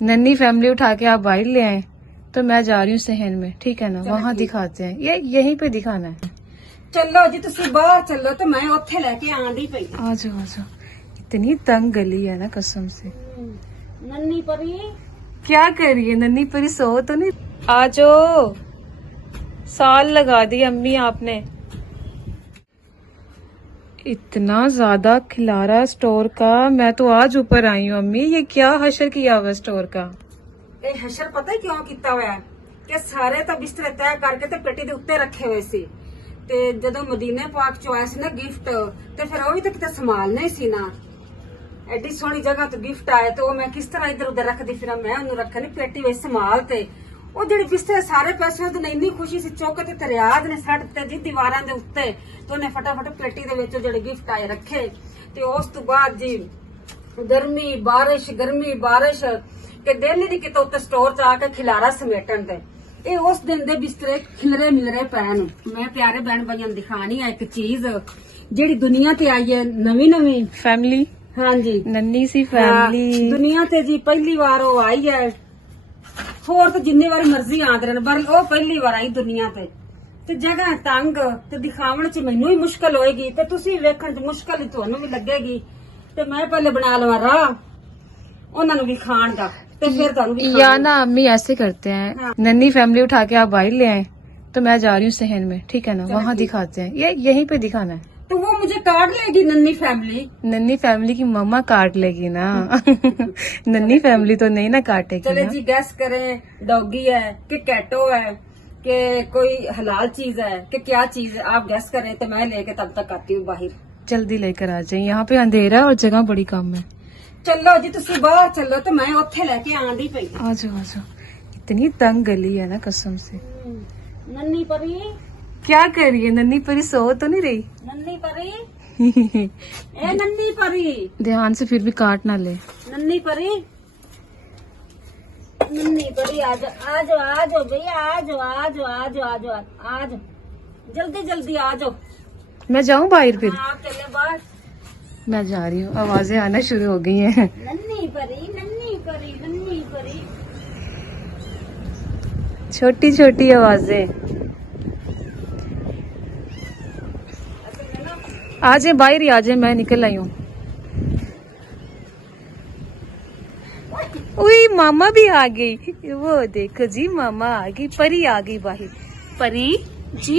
नन्ही फैमिली उठा के आप बाहर ले आए तो मैं जा रही हूँ सहन में, ठीक है ना? वहाँ दिखाते हैं, ये यहीं पे दिखाना है। चलो जी तुसी बाहर चलो तो मैं उत्थे लेके आंदी पई। आ जाओ आ जाओ। इतनी तंग गली है ना कसम से। नन्ही परी क्या करिए नन्ही परी, सो तो नहीं। आ जाओ, साल लगा दी अम्मी आपने। इतना ज्यादा खिलारा स्टोर का, मैं तो आज ऊपर आई हूँ अम्मी। ये क्या हशर किया हुआ स्टोर का? ਇਹ ਹਸ਼ਰ ਪਤਾ ਹੀ ਕਿਉਂ ਕੀਤਾ ਹੋਇਆ ਹੈ? ਕਿ ਸਾਰੇ ਤਾਂ ਬਿਸਤਰੇ ਤੈਅ ਕਰਕੇ ਤੇ ਪੇਟੀ ਦੇ ਉੱਤੇ ਰੱਖੇ ਹੋਏ ਸੀ ਤੇ ਜਦੋਂ ਮਦੀਨੇ ਪਾਕ ਚੋਂ ਆਇਆ ਸੀ ਨਾ ਗਿਫਟ ਤੇ ਫਿਰ ਉਹ ਵੀ ਤਾਂ ਕਿਤੇ ਸੰਭਾਲਣਾ ਹੀ ਸੀ ਨਾ। ਐਡੀ ਸੋਹਣੀ ਜਗ੍ਹਾ ਤੋਂ ਗਿਫਟ ਆਇਆ ਤੇ ਉਹ ਮੈਂ ਕਿਸ ਤਰ੍ਹਾਂ ਇੱਧਰ ਉੱਧਰ ਰੱਖਦੀ ਫਿਰਾਂ, ਮੈਂ ਉਹਨੂੰ ਰੱਖਣੀ ਪੇਟੀ ਵਿੱਚ ਸੰਭਾਲ ਤੇ ਉਹ ਜਿਹੜੇ ਬਿਸਤਰੇ ਸਾਰੇ ਪੈਸੇ ਉਹਨੂੰ ਇੰਨੀ ਖੁਸ਼ੀ ਸੀ ਚੁੱਕ ਤੇ ਤਰਿਆਦ ਨੇ ਸੱਟ ਤੇ ਜੀ ਦੀਵਾਰਾਂ ਦੇ ਉੱਤੇ ਤੇ ਉਹਨੇ ਫਟਾਫਟ ਪੇਟੀ ਦੇ ਵਿੱਚ ਜਿਹੜੇ ਗਿਫਟ ਆਏ ਰੱਖੇ ਤੇ ਉਸ ਤੋਂ ਬਾਅਦ ਜੀ ਗਰਮੀ ਬਾਰਿਸ਼ ਕਿ ਦਿਨ ਨਹੀਂ ਕਿਤੇ ਉੱਤੇ ਸਟੋਰ ਚ ਆ ਕੇ ਖਿਲਾਰਾ ਸਮੇਟਣ ਤੇ ਇਹ ਉਸ ਦਿਨ ਦੇ ਬਿਸਤਰੇ ਖਿਲਰੇ ਮਿਲਰੇ ਪੈਣ। ਮੈਂ ਪਿਆਰੇ ਬਹਿਣ ਭਾਈਆਂ ਨੂੰ ਦਿਖਾਣੀ ਆ ਇੱਕ ਚੀਜ਼ ਜਿਹੜੀ ਦੁਨੀਆ ਤੇ ਆਈ ਹੈ ਨਵੀਂ फैमिली, ਹਾਂਜੀ नन्ही सी फैमिली। ਦੁਨੀਆ ਤੇ ਜੀ ਪਹਿਲੀ ਵਾਰ ਉਹ ਆਈ ਹੈ। ਹੋਰ ਤਾਂ ਜਿੰਨੀ ਵਾਰੀ ਮਰਜ਼ੀ ਆਂਦੇ ਰਹਿਣ ਪਰ ਉਹ ਪਹਿਲੀ ਵਾਰ ਆਈ ਦੁਨੀਆ ਤੇ ਜਗ੍ਹਾ ਤੰਗ ਤੇ ਦਿਖਾਉਣ ਚ ਮੈਨੂੰ ਹੀ ਮੁਸ਼ਕਲ ਹੋਏਗੀ ਤੇ ਤੁਸੀਂ ਵੇਖਣ ਚ ਮੁਸ਼ਕਲ ਹੀ ਤੁਹਾਨੂੰ ਵੀ ਲੱਗੇਗੀ ਤੇ ਮੈਂ ਪਹਿਲੇ ਬਣਾ ਲਵਾਂ ਰਾਹ ਉਹਨਾਂ ਨੂੰ ਵੀ ਖਾਣ ਦਾ ਤੇ ਫਿਰ ਤੁਹਾਨੂੰ ਵੀ या ना अम्मी ऐसे करते हैं, हाँ। नन्ही फैमिली उठा के आप बाहर ले आए तो मैं जा रही हूँ सहन में, ठीक है ना? वहाँ दिखाते हैं, ये यहीं पे दिखाना है। तो वो मुझे काट लेगी नन्ही फैमिली। नन्ही फैमिली की मम्मा काट लेगी ना। नन्ही फैमिली तो नहीं ना काटेगी चले ना। जी गैस करें डॉगी है कि कैटो है कि कोई हलाल चीज है कि क्या चीज है, आप गैस करें तो मैं लेके तब तक आती हूँ बाहर। जल्दी लेकर आ जाए, यहाँ पे अंधेरा है और जगह बड़ी कम है। चलो जी तुसी बाहर चलो तो मैं उत्थे लेके आंदी पई। आ जाओ आ जाओ। इतनी तंग गली है ना कसम से। नन्ही परी क्या करिए नन्ही परी, सो तो नहीं रही? नन्ही परी ए नन्ही परी ध्यान से फिर भी काट ना ले। नन्ही परी आजो भैया आजो जल्दी आ जाओ। मैं जाऊं बाहर फिर? हाँ आप चले बाहर। मैं जा रही हूँ, आवाजें आना शुरू हो गई हैं। नन्ही परी छोटी छोटी आवाजें। आ जाए बाहर ही आ जाए, मैं निकल आई हूँ। उई मामा भी आ गई, वो देखो जी मामा आ गई, परी आ गई बाहर। परी जी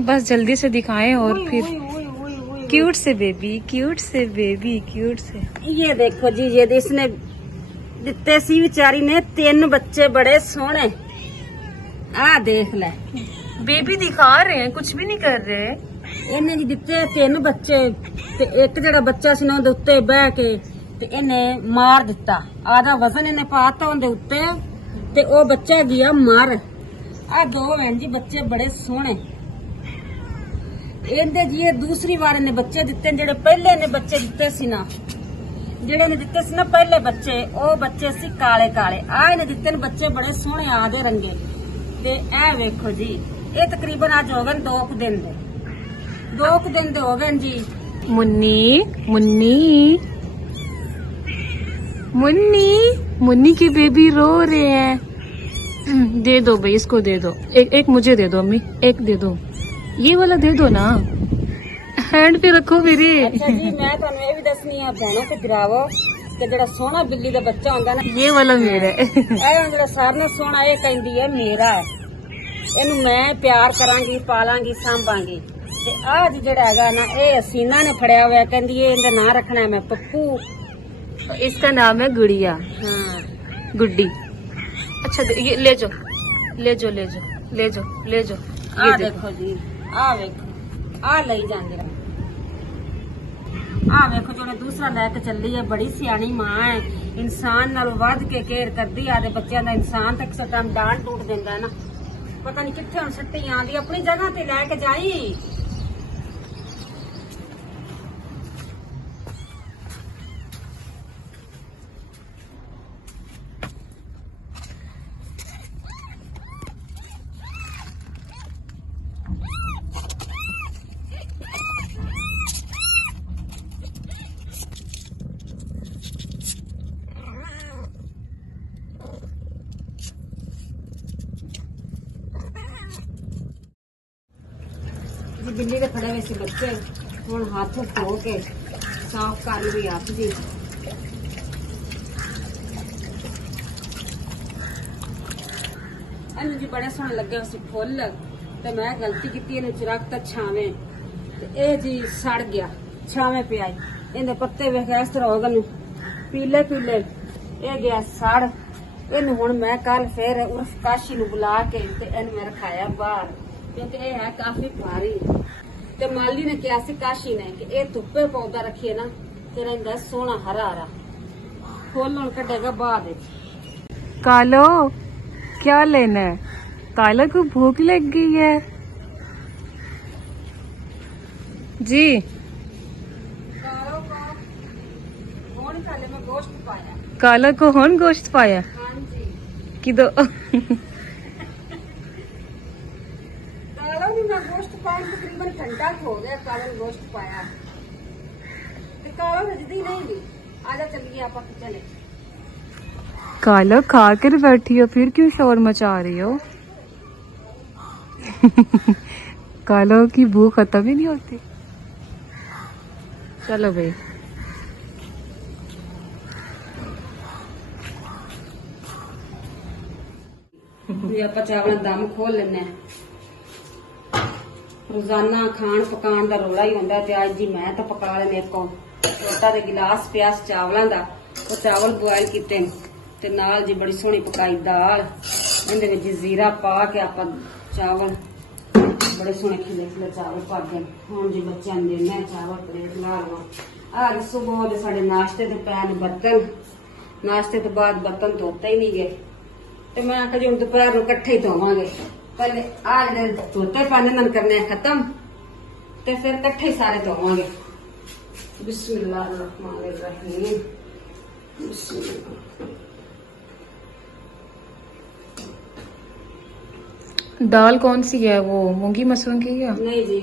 बस जल्दी से दिखाएं और फिर क्यूट से बेबी। ये देखो जी ये इसने दिते सी बेचारी ने 3 बच्चे बड़े सोहने। आ देख ले बेबी दिखा रहे हैं, कुछ भी नहीं कर रहे। ਇਹਨੇ ਜੀ ਦਿੱਤੇ 3 ਬੱਚੇ ਤੇ ਇੱਕ ਜਿਹੜਾ ਬੱਚਾ ਸੀ ਨਾ ਉਹਦੇ ਉੱਤੇ ਬਹਿ ਕੇ ਤੇ ਇਹਨੇ ਮਾਰ ਦਿੱਤਾ। ਆਦਾ ਵਜ਼ਨ ਇਹਨੇ ਪਾਤਾ ਉਹਦੇ ਉੱਤੇ ਤੇ ਉਹ ਬੱਚਾ ਗਿਆ ਮਰ। ਆ 2 हैं जी ਬੱਚੇ ਬੜੇ ਸੋਹਣੇ। ਇਹਦੇ ਜੀ ਇਹ ਦੂਸਰੀ ਵਾਰ ਇਹਨੇ ਬੱਚੇ ਦਿੱਤੇ ਜਿਹੜੇ ਪਹਿਲੇ ਇਹਨੇ ਬੱਚੇ ਦਿੱਤੇ ਸੀ ਨਾ, ਜਿਹੜੇ ਇਹਨੇ ਦਿੱਤੇ ਸੀ ਨਾ ਪਹਿਲੇ ਬੱਚੇ ਉਹ ਬੱਚੇ ਸੀ ਕਾਲੇ ਆ ਇਹਨੇ ਦਿੱਤੇ ਨੇ ਬੱਚੇ ਬੜੇ ਸੋਹਣੇ ਆਦੇ ਰੰਗੇ ਤੇ ਇਹ ਵੇਖੋ ਜੀ ਇਹ ਤਕਰੀਬਨ ਅੱਜ ਹੋ ਗਏ 2 ਦਿਨ ਦੇ ਹੋ ਗਏ ਜੀ। मुन्नी के बेबी रो रहे हैं। दे दो भाई, इसको दे दो। एक मुझे दे दो अम्मी, एक दे दो, ये वाला दे दो ना, हैंड पे रखो मेरे। अच्छा जी मैं ਤੁਹਾਨੂੰ ਇਹ ਵੀ ਦੱਸਣੀ ਆ ਭੈਣੋ ਕਿ ਗਿਰਾਵੋ ਕਿ ਜਿਹੜਾ ਸੋਹਣਾ ਬਿੱਲੀ ਦਾ ਬੱਚਾ ਹੁੰਦਾ ਨਾ ये वाला मेरा है। ਇਹ ਜਿਹੜਾ ਸਾਰਿਆਂ ਨਾਲੋਂ ਸੋਹਣਾ ਇਹ ਕਹਿੰਦੀ ਹੈ ਮੇਰਾ ਹੈ, ਇਹਨੂੰ ਮੈਂ ਪਿਆਰ ਕਰਾਂਗੀ ਪਾਲਾਂਗੀ ਸਾਂਭਾਂਗੀ। ਤੇ ਆਹ ਜਿਹੜਾ ਹੈਗਾ ਨਾ ਇਹ ਹਸੀਨਾ ਨੇ ਫੜਿਆ ਹੋਇਆ ਕਹਿੰਦੀ ਇਹਦਾ ਨਾਂ ਰੱਖਣਾ ਹੈ ਮੈਂ ਪੱਪੂ। इसका नाम है गुड़िया, ਹਾਂ गुड्डी। अच्छा ये ले जाओ। ਆ ये देखो। ਦੇਖੋ ਜੀ ਆ ਵੇਖੋ ਆ ਲਈ ਜਾਂਦੇ ਆ ਵੇਖੋ ਜਿਹੜੇ ਦੂਸਰਾ ਲੈ ਕੇ ਚੱਲੀ ਹੈ ਬੜੀ ਸਿਆਣੀ ਮਾਂ ਹੈ, ਇਨਸਾਨ ਨਾਲ ਵੱਧ ਕੇ ਕੇਅਰ ਕਰਦੀ ਆ ਦੇ ਬੱਚਿਆਂ ਦਾ। ਇਨਸਾਨ ਤਾਂ ਕਿਸੇ ਟਾਈਮ ਡਾਂਟ ਟੂਟ ਦਿੰਦਾ ਨਾ, ਪਤਾ ਨਹੀਂ ਕਿੱਥੇ ਹੁਣ ਸੱਟੀ ਆਂਦੀ। ਆਪਣੀ ਜਗ੍ਹਾ ਤੇ ਲੈ ਕੇ ਜਾਈ। ਬਿੱਲੀ ਦੇ ਖੜੇ ਹੋਏ ਸੀ ਬੱਚੇ, ਹੁਣ ਹੱਥ ਧੋ ਕੇ ਸਾਫ਼ ਕਰ ਲਈ ਹੱਥ ਜੀ। ਇਹਨੂੰ ਜੀ ਬੜੇ ਸੋਹਣੇ ਲੱਗੇ ਹੋਏ ਸੀ ਫੁੱਲ, ਤੇ ਮੈਂ ਗਲਤੀ ਕੀਤੀ, ਇਹਨੂੰ ਚਿਰਕਤਾ ਛਾਵੇਂ, ਤੇ ਇਹ ਜੀ ਸੜ ਗਿਆ, ਛਾਵੇਂ ਪਿਆ ਈ। ਇਹਦੇ ਪੱਤੇ ਵੇਖ ਇਸ ਤਰ੍ਹਾਂ ਹੋ ਗਏ ਪੀਲੇ ਪੀਲੇ, ਇਹ ਗਿਆ ਸੜ। ਇਹਨੂੰ ਹੁਣ ਮੈਂ ਕੱਲ ਫੇਰ ਉਰਫ ਕਾਸ਼ੀ ਨੂੰ ਬੁਲਾ ਕੇ ਤੇ ਇਹਨੂੰ ਮੈਂ ਰਖਾਇਆ ਬਾਹਰ, ਕਿਉਂਕਿ ਇਹ ਹੈ ਕਾਫੀ ਭਾਰੀ। ਤੇ ਮਾਲੀ ਨੇ ਕਿਹਾ ਸੀ ਕਾਸ਼ੀ ਨੇ ਕਿ ਇਹ ਧੁੱਪੇ ਪੌਦਾ ਰੱਖੀਏ ਨਾ ਤੇ ਰਹਿੰਦਾ ਸੋਹਣਾ ਹਰਾ ਹਰਾ, ਫੁੱਲ ਹੁਣ ਕੱਢੇਗਾ ਬਾਅਦ ਵਿੱਚ। कालो क्या लेना है? काला को भूख लग गई है जी। ਹੁਣ ਕਾਲੇ ਮੈਂ ਗੋਸ਼ਤ ਪਾਇਆ। काला को हुन गोश्त पाया ਹਾਂਜੀ कि दो ਕਾਲਾ ਵੀ ਮੈਂ ਗੋਸ਼ਤ ਪਾਇਆ, ਤਕਰੀਬਨ ਘੰਟਾ ਹੋ ਗਿਆ ਕਾਲੇ ਨੂੰ ਗੋਸ਼ਤ ਪਾਇਆ, ਤੇ ਕਾਲਾ ਰਜਦੀ ਨਹੀਂ ਗਈ। ਆਜਾ ਚੱਲੀਏ ਆਪਾਂ ਕਿਚਨ ਵਿੱਚ। काला खा कर बैठी हो, फिर क्यों शोर मचा रही हो? कालो की भूख खत्म ही नहीं होती। चलो भाई ਵੀ ਆਪਾਂ ਚਾਵਲਾਂ ਦਾ ਦਮ ਖੋਲ ਲੈਣੇ ਆ। ਰੋਜ਼ਾਨਾ ਖਾਣ ਪਕਾਉਣ ਦਾ ਰੋਲਾ ਹੀ ਹੁੰਦਾ, ਤੇ ਅੱਜ ਜੀ ਮੈਂ ਤਾਂ ਪਕਾ ਲੈਣੇ ਕੋ ਛੋਟਾ ਦੇ ਗਿਲਾਸ ਪਿਆ ਸੀ ਚਾਵਲਾਂ ਦਾ, ਉਹ ਚਾਵਲ ਬੋਇਲ ਕੀਤੇ ਨੇ, ਤੇ ਨਾਲ ਜੀ ਬੜੀ ਸੋਹਣੀ ਪਕਾਈ ਦਾਲ, ਇਹਦੇ ਵਿੱਚ ਜ਼ੀਰਾ ਪਾ ਕੇ ਆਪਾਂ ਚਾਵਲ ਬੜੇ ਸੋਹਣੇ ਖਿਲੇ ਖਿਲੇ ਚਾਵਲ ਪਾ ਕੇ ਹੁਣ ਜੀ ਬੱਚਿਆਂ ਨੂੰ ਦੇਣਾ ਚਾਵਲ ਪਲੇਟ ਲਾ ਲਵਾਂ। ਅੱਜ ਸਵੇਰ ਦੇ ਸਾਡੇ ਨਾਸ਼ਤੇ ਦੇ ਪੈਨ ਬਰਤਨ, ਨਾਸ਼ਤੇ ਤੋਂ ਬਾਅਦ ਬਰਤਨ ਧੋਤੇ ਹੀ ਨਹੀਂ ਗਏ, ਤੇ ਮੈਂ ਆਖਿਆ ਜੀ ਹੁਣ ਦੁਪਹਿਰ ਨੂੰ ਇਕੱਠੇ ਹੀ ਧੋਵਾਂਗੇ। ਪਹਿਲੇ ਆ ਜਿਹੜੇ ਧੋਤੇ ਪੈਨ ਇਹਨਾਂ ਨੂੰ ਕਰਨੇ ਆ ਖਤਮ, ਤੇ ਫਿਰ ਇਕੱਠੇ ਹੀ ਸਾਰੇ ਧੋਵਾਂਗੇ। ਬਿਸਮਿल्लाहिर्रहमानिर्रहीम। बिस्मिल्लाह। दाल कौन सी है? वो मूंगी मसूर की है? नहीं जी,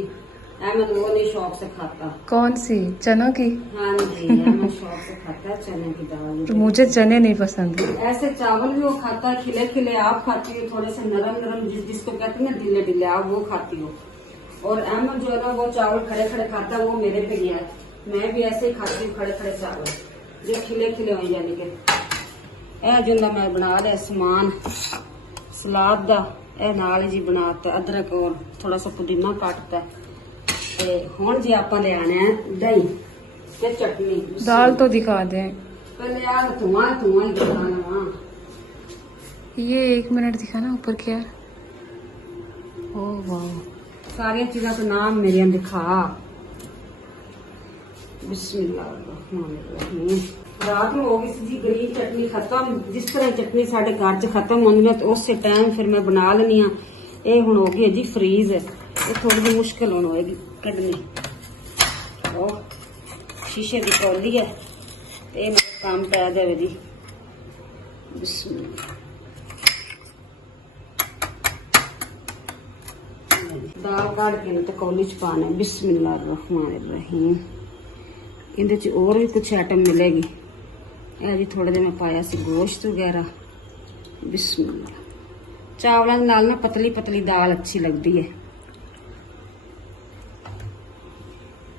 अहमद वो नहीं शौक से खाता। कौन सी? चना की? हाँ जी, अहमद शौक से खाता है चने की दाल। तो मुझे चने नहीं पसंद। ऐसे चावल भी वो खाता है खिले खिले, आप खाती हो थोड़े से नरम नरम, जिसको कहते हैं ना ढीले ढीले, आप वो खाती हो। और अहमद जो है ना वो चावल खड़े खड़े खाता है, वो मेरे पे गया है। मैं भी ऐसे ही खाती हूँ खड़े खड़े चावल, जो खिले खिले हो जाने के। ਇਹ ਜਿੰਦਾ ਮੈਂ ਬਣਾ ਲਿਆ ਸਮਾਨ ਸਲਾਦ ਦਾ, ਇਹ ਨਾਲ ਜੀ ਬਣਾਤਾ ਅਦਰਕ ਔਰ ਥੋੜਾ ਸਾ ਪੁਦੀਨਾ ਕੱਟਤਾ। ਤੇ ਹੁਣ ਜੀ ਆਪਾਂ ਲੈ ਆਣਾ ਹੈ ਦਹੀਂ ਤੇ ਚਟਨੀ। दाल तो दिखा दें। ਪਹਿਲੇ ਆ ਧੂਆਂ ਧੂਆਂ ਹੀ ਦਿਖਾਣਾ। ये 1 मिनट दिखाना ऊपर क्या? ओ वाह, ਸਾਰੀਆਂ ਚੀਜ਼ਾਂ ਦਾ ਨਾਮ ਮੇਰੇ ਨੂੰ ਦਿਖਾ। ਬਿਸਮਿल्लाहिर्रहमानिर्रहीम। रात में हो गई सी जी ग्रीन चटनी खत्म, जिस तरह चटनी साढ़े घर च खत्म होनी है तो उस टाइम फिर मैं बना लेनी हाँ। ये हुण हो गई है जी फ्रीज, ये थोड़ी जी मुश्किल हुण होएगी कड्ढनी। और शीशे की कौली है, ये मेरा काम पै जाए जी। बिस्मिल्लाह। दाल काट के तो कौली च पाना। बिस्मिल्लाहिर्रहमानिर्रहीम। ਇਹਦੇ ਚ ਹੋਰ ਵੀ ਕੁਝ ਆਈਟਮ ਮਿਲੇਗੀ। ਇਹ ਜੀ ਥੋੜੇ ਜਿਹਾ ਮੈਂ ਪਾਇਆ ਸੀ ਗੋਸ਼ਤ ਵਗੈਰਾ। ਬਿਸਮਿल्लाह। ਚਾਵਲਾਂ ਦੇ ਨਾਲ ਨਾ ਪਤਲੀ ਪਤਲੀ ਦਾਲ ਅੱਛੀ लगती है।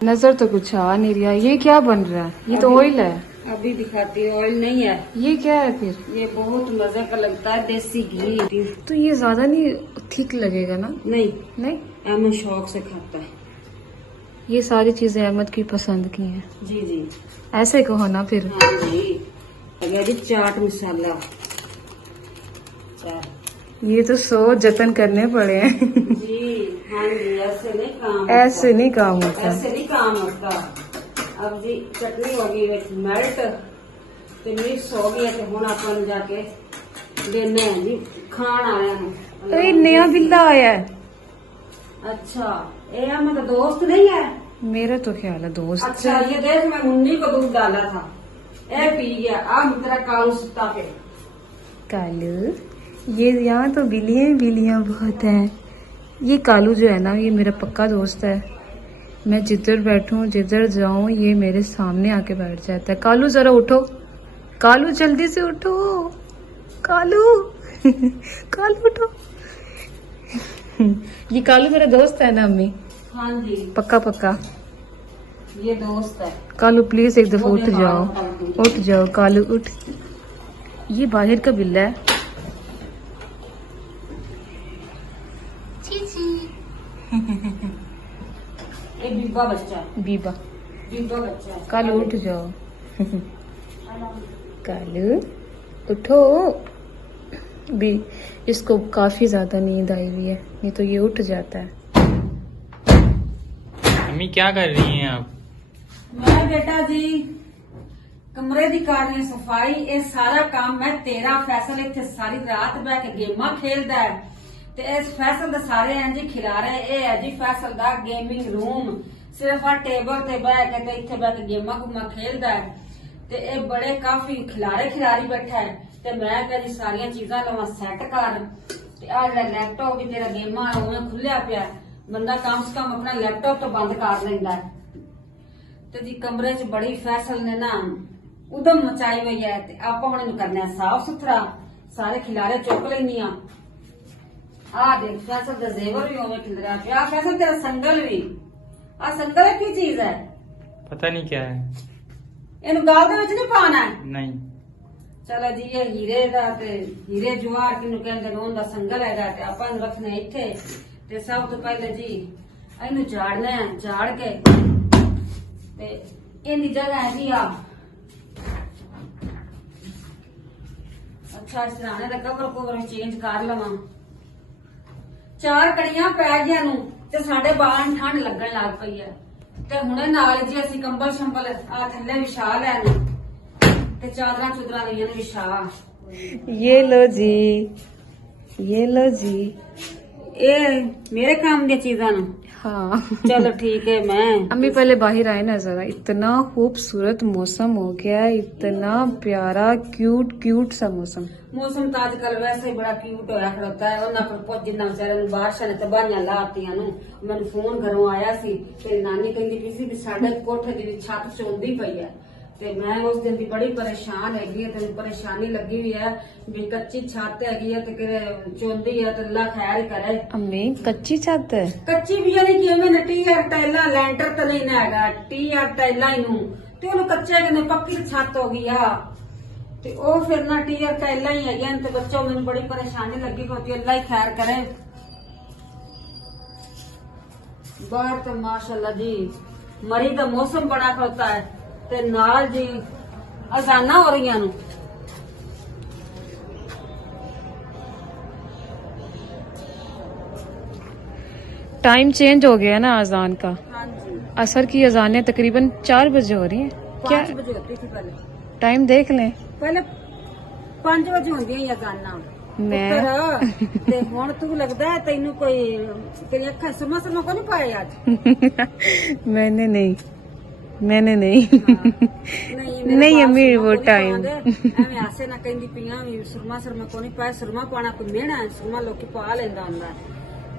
नजर तो कुछ आ नहीं रहा। ये क्या बन रहा है? ये तो ऑयल है। अभी दिखाती है। ऑयल नहीं है, ये क्या है फिर? ये बहुत मजे का लगता है, देसी घी। तो ये ज्यादा नहीं ठीक लगेगा ना? नहीं, नहीं, अहमद शौक से खाता है। ये सारी चीजें अहमद की पसंद की हैं। जी जी, ऐसे कहो ना फिर। हाँ जी। अगर जी चाट मसाला, ये तो 100 जतन करने पड़े हैं। जी हाँ जी, ऐसे नहीं काम होता। ऐसे नहीं काम होता। ऐसे नहीं काम होता। अब जी चटनी हो गई है मेल्ट, तो मिक्स हो गई है, तो हुण अपन जाके देने हैं जी खान आया है। ये नया बिल्ला आया है। अच्छा, ये मतलब दोस्त नहीं है? मेरा तो ख्याल है दोस्त। अच्छा, ये देख मैं मुन्नी को दूध डाला था, ये पी गया। अब तेरा कालू सुता पे। कालू, ये यहाँ तो बिल्लियाँ बहुत हैं। ये कालू जो है ना, ये मेरा पक्का दोस्त है। मैं जिधर बैठूं जिधर जाऊं ये मेरे सामने आके बैठ जाता है। कालू जरा उठो, कालू जल्दी से उठो, कालू कालू उठो। ये कालू मेरा दोस्त है ना अम्मी। हाँ जी, पक्का पक्का। ये दोस्त है। कालू प्लीज एक दफा वो उठ देखो, जाओ, हाँ। उठ जाओ कालू उठ। ये बाहर का बिल्ला है। ये बीबा बच्चा है, बीबा बीबा बच्चा है। कालू उठ जाओ। कालू उठो भी। इसको काफी ज्यादा नींद आई हुई है, नहीं तो ये उठ जाता है। अम्मी क्या कर रही हैं आप? मैं बेटा जी कमरे दी कर रही सफाई। ये सारा काम मैं तेरा फैसल इतने सारी रात बह के गेमा खेलदा है ते इस फैसल दे सारे हैं जी खिलारे। ये है जी फैसल दा गेमिंग रूम। सिर्फ आ टेबल ते बह के ते इत्थे बह के गेमा गुमा खेलदा है ते ये बड़े काफी खिलारे खिलारी बैठा है ते मैं कह जी सारियां चीजां लवा सैट कर ते आ जेड़ा लैपटॉप भी तेरा गेमा है उਵੇਂ खुलिया पिया। बंदा कम से कम अपना लैपटॉप तो बंद कर लेंदा है। ਤੇ ਜੀ ਕਮਰੇ 'ਚ ਬੜੀ ਫੈਸਲ ਨੇ ਨਾ ਉਦਮ ਮਚਾਈ ਹੋਈ ਹੈ ਤੇ ਆਪਾਂ ਹੁਣ ਇਹਨੂੰ ਕਰਨਾ ਸਾਫ ਸੁਥਰਾ। ਸਾਰੇ ਖਿਲਾਰੇ ਚੁੱਕ ਲੈਣੀ ਆ। ਆਹ ਦੇਖ ਫੈਸਲ ਦਾ ਜ਼ੇਵਰ ਵੀ ਉਵੇਂ ਖਿਲਰਿਆ ਪਿਆ। ਫੈਸਲ ਤੇਰਾ ਸੰਗਲ ਵੀ। ਆਹ ਸੰਗਲ ਕੀ ਚੀਜ਼ ਹੈ? पता नहीं क्या है। ਇਹਨੂੰ ਗਾਲ ਦੇ ਵਿੱਚ ਨਹੀਂ ਪਾਣਾ। नहीं। ਚਲੋ ਜੀ ਇਹ ਹੀਰੇ ਦਾ ਤੇ ਹੀਰੇ ਜਵਾਰ ਕਿਨੂੰ ਕਹਿੰਦੇ ਨੇ ਉਹਦਾ ਸੰਗਲ ਹੈਗਾ ਤੇ ਆਪਾਂ ਇਹਨੂੰ ਰੱਖਣਾ ਇੱਥੇ। ਤੇ ਸਭ ਤੋਂ ਪਹਿਲੇ ਜੀ ਇਹਨੂੰ ਝਾੜਨਾ ਹੈ। ਝਾੜ ਕੇ ਤੇ ਇਹਦੀ ਜਗ੍ਹਾ ਹੈ ਜੀ ਆ। ਅੱਛਾ ਸਰਾਣੇ ਦਾ ਕਵਰ ਚੇਂਜ ਕਰ ਲਵਾਂ। 4 ਕੜੀਆਂ ਪੈ ਗਈਆਂ ਨੂੰ ਤੇ ਸਾਡੇ ਬਾਹਰ ਨੂੰ ਠੰਡ ਲੱਗਣ ਲੱਗ ਪਈ ਹੈ ਤੇ ਹੁਣੇ ਨਾਲ ਜੀ ਅਸੀਂ ਕੰਬਲ ਸ਼ੰਬਲ ਆ ਥੱਲੇ ਵਿਛਾ ਲੈਣ ਤੇ ਚਾਦਰਾਂ ਚੁਦਰਾਂ ਲਈਆਂ ਨੇ ਵਿਛਾ। ये लो जी, ये लो जी। ਇਹ ਮੇਰੇ ਕੰਮ ਦੀਆਂ ਚੀਜ਼ਾਂ ਨੂੰ। हाँ चलो ठीक है। मैं अम्मी पहले बाहर आए ना जरा। इतना खूबसूरत मौसम हो गया है, इतना प्यारा क्यूट क्यूट सा मौसम। मौसम तो अजकल वैसे ही बड़ा क्यूट होया खड़ोता है। उन्हां पर पुੱਜ जिन्ना ਵਿਚਾਰੇ ਨੂੰ ਬਾਰਿਸ਼ਾਂ ਨੇ ਤਬਾਹੀਆਂ ਲਾਤੀਆਂ ਨੂੰ। ਮੈਨੂੰ ਫੋਨ ਘਰੋਂ ਆਇਆ ਸੀ ਤੇ ਨਾਨੀ ਕਹਿੰਦੀ ਪਈ ਸੀ ਵੀ ਸਾਡੇ ਕੋਠੇ ਦੀ ਛੱਤ ਚੋਂਦੀ ਪਈ ਹੈ ਤੇ ਮੈਂ ਉਸ ਦਿਨ ਦੀ ਬੜੀ ਪਰੇਸ਼ਾਨ ਹੈਗੀ ਹੈ ਤੇ ਪਰੇਸ਼ਾਨੀ ਲੱਗੀ ਹੋਈ ਹੈ ਵੀ ਕੱਚੀ ਛੱਤ ਹੈਗੀ ਹੈ ਤੇ ਕਿਤੇ ਚੋਂਦੀ ਹੈ ਤੇ ਅੱਲਾ ਖੈਰ ਹੀ ਕਰੇ। अम्मी कच्ची छत है। ਕੱਚੀ ਵੀ ਯਾਨੀ ਕਿਵੇਂ ਨੇ ਟੀਆਰ ਟਾਈਲਾਂ ਲੈਂਟਰ ਤੇ ਨਹੀਂ ਨਾ ਹੈਗਾ। ਟੀਆਰ ਟਾਈਲਾਂ ਹੀ ਨੂੰ ਤੇ ਉਹਨੂੰ ਕੱਚੇ ਕਿਨੇ ਪੱਕੀ ਛੱਤ ਹੋ ਗਈ ਆ ਤੇ ਉਹ ਫਿਰ ਨਾ ਟੀਆਰ ਟਾਈਲਾਂ ਹੀ ਹੈਗੀਆਂ ਤੇ ਬੱਚੋ ਮੈਨੂੰ ਬੜੀ ਪਰੇਸ਼ਾਨੀ ਲੱਗੀ ਹੋਤੀ। ਅੱਲਾ ਹੀ ਖੈਰ ਕਰੇ। ਬਾਹਰ ਤੇ ਮਾਸ਼ਾਅੱਲਾ ਜੀ ਮਰੀ ਦਾ ਮੌਸਮ ਬੜਾ ਖੜੋਤਾ ਹੈ ਤੇ ਨਾਲ ਜੀ ਅਜ਼ਾਨਾਂ ਹੋ ਰਹੀਆਂ ਨੂੰ। टाइम चेंज हो गया ना अजान का। हाँ जी असर की अजानें तकरीबन 4 बजे हो रही हैं। 5 ਵਜੇ ਹੁੰਦੀ ਸੀ ਪਹਿਲੇ। टाइम देख लें। ਪਹਿਲੇ 5 ਵਜੇ ਹੁੰਦੀਆਂ ਹੀ ਅਜ਼ਾਨਾਂ। मैं ਪੁੱਤਰ, ਤੇ ਹੁਣ ਤੂੰ ਲੱਗਦਾ ਹੈ ਤੈਨੂੰ ਕੋਈ ਤੇਰੀ ਅੱਖਾਂ ਸੁਰਮਾ ਸੁਰਮਾ ਕੋ ਨਹੀਂ ਪਾਇਆ ਅੱਜ? मैंने नहीं नहीं अम्मी वो टाइम। ਐਵੇਂ ਆਸੇ ਨਾ ਕਹਿੰਦੀ ਪਈਆਂ ਵੀ ਸੁਰਮਾ ਸੁਰਮਾ ਕੋ ਨਹੀਂ ਪਾਇਆ। ਸੁਰਮਾ ਪਾਣਾ ਕੋਈ ਮਿਹਣਾ ਹੈ। ਸੁਰਮਾ ਲੋਕੀ ਪਾ ਲੈਂਦਾ ਹੁੰਦਾ ਹੈ।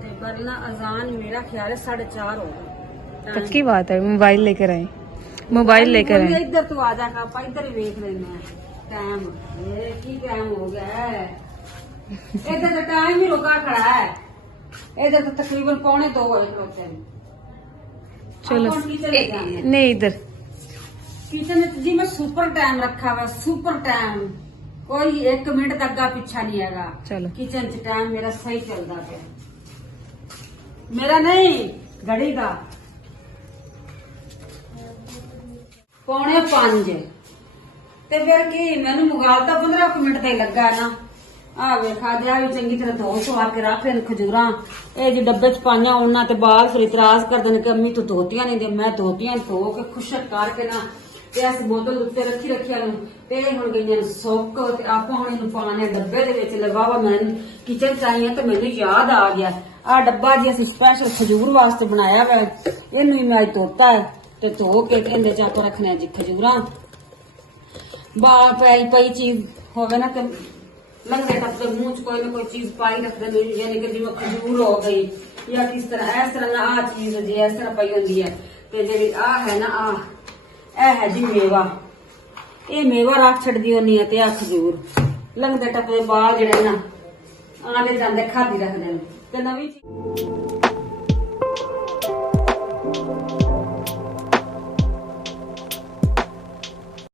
ਤੇ ਵਰਨਾ ਅਜ਼ਾਨ ਮੇਰਾ ਖਿਆਲ ਹੈ 4:30 ਹੋ ਗਏ। पक्की बात है। मोबाइल लेकर आए, मोबाइल लेकर आए। ਇੱਧਰ ਤੂੰ ਆ ਜਾ ਆਪਾਂ ਇੱਧਰ ਹੀ ਵੇਖ ਲੈਨੇ ਆ ਟਾਈਮ। ਇਹ ਕੀ ਟਾਈਮ ਹੋ ਗਿਆ ਹੈ? ਇੱਧਰ ਤਾਂ ਟਾਈਮ ਹੀ ਰੁਕਾ ਖੜਾ ਹੈ। इधर तो तकरीबन 1:45 होए खड़ोते हैं। चलो आप कौन किचन में जाना है? नहीं इधर किचन में जी मैं सुपर टाइम रखा हुआ। सुपर टाइम कोई 1 मिनट तक का पीछा नहीं हैगा। चलो। किचन च टाइम मेरा सही चलता पे। मेरा नहीं घड़ी का 4:45 ਤੇ ਫਿਰ ਕੀ ਮੈਨੂੰ ਮੁਗਾਲ ਤਾਂ 15 ਮਿੰਟ ਦਾ ਹੀ ਲੱਗਾ ਨਾ। ਆ ਵੇਖਾ ਦਿਆ ਵੀ ਚੰਗੀ ਤਰ੍ਹਾਂ ਧੋ ਸਵਾਰ ਕੇ ਰੱਖ ਲੈਣ ਖਜੂਰਾਂ। ਇਹ ਜੀ ਡੱਬੇ ਚ ਪਾਈਆਂ ਉਹਨਾਂ ਤੇ ਬਾਲ ਫਿਰ ਇਤਰਾਜ਼ ਕਰਦੇ ਨੇ ਕਿ ਅੰਮੀ ਤੂੰ ਧੋਤੀਆਂ ਨਹੀਂ ਦੇ। ਮੈਂ ਧੋਤੀਆਂ ਧੋ ਕੇ ਖੁਸ਼ਕ ਕਰਕੇ ਨਾ ਤੇ ਇਸ ਬੋਤਲ ਉੱਤੇ ਰੱਖਿਆ ਨੂੰ ਤੇ ਹੁਣ ਗਈਆਂ ਨੇ ਸੁੱਕ ਤੇ ਆਪਾਂ ਹੁਣ ਇਹਨੂੰ ਪਾਣੇ ਡੱਬੇ ਦੇ ਵਿੱਚ ਲਗਾਵਾ। ਮੈਂ ਕਿਚਨ ਚ ਆਈ ਹਾਂ ਤੇ ਮੈਨੂੰ ਯਾਦ ਆ ਗਿਆ ਆ ਡੱਬਾ ਜੀ ਅਸੀਂ ਸਪੈਸ਼ਲ ਖਜੂਰ ਵਾਸਤੇ ਬਣਾਇਆ ਵਾ। ਇਹਨੂੰ ਹੀ ਮੈਂ ਅੱਜ ਧੋਤਾ ਹੈ ਤੇ ਧੋ ਕੇ ਇਹਦੇ ਚ ਆਪਾਂ ਰੱਖਣਾ ਜੀ ਖਜੂਰਾਂ। ਬਾਲ ਪਈ ਚੀਜ਼ ਹੋਵੇ ਨਾ ਤੇ लंगे तक तो मुंह च कोई ना कोई चीज पाई रखते हैं। यानी कि जिवें खजूर हो गई या किस तरह इस तरह ना आ चीज जी इस तरह पई होंदी है ते जेड़ी आ है ना ए है जी मेवा। ये मेवा रख छड़दी होनी है ते आ खजूर लंगदे टपदे बाल जेड़े ना आंदे जांदे खादी रखदे ने ते नवीं चीज